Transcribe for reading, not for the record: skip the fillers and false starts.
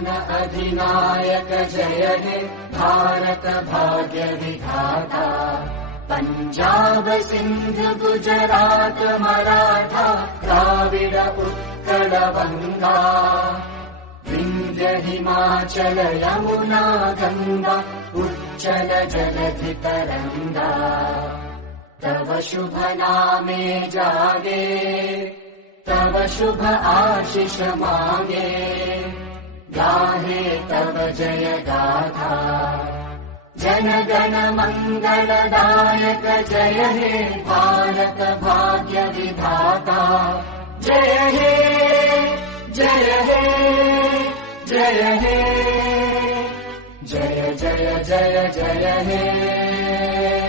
जन अधिनायक जय हे भारत भाग्य विधाता। पंजाब सिंध गुजरात मराठा द्राविड उत्कल गंगा, विंध्य हिमाचल यमुना गंगा उच्चल जलधि तरंगा। तव शुभ नामे जागे, तव शुभ आशीष मांगे, गाहे तव जय गाथा। जन गण मंगलदायक जय हे भारत भाग्य विधाता। जय हे जय हे जय हे, जय जय जय जय हे।